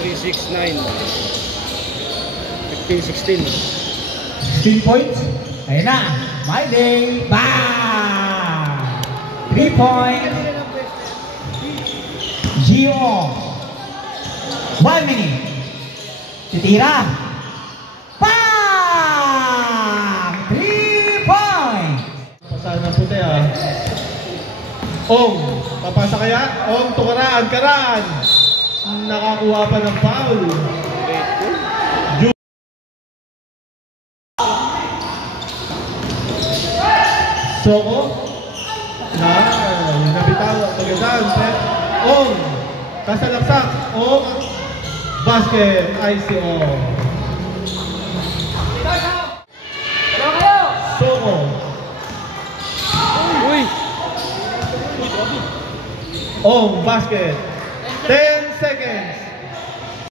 369. 15-16. 16 points. Ayan na. My day. Bang! 3 points. Gio. 1 minute. Titira. Bang! 3 points. Pasahan ng puti ah. Ong, papasa kaya? Ong, karaan. Nakakuha pa ng foul. Soko. Nabitaw. Pagandaan. Ong, kasalaksak. Ong, basket. ICO. Soko. Uy! Ong, basket.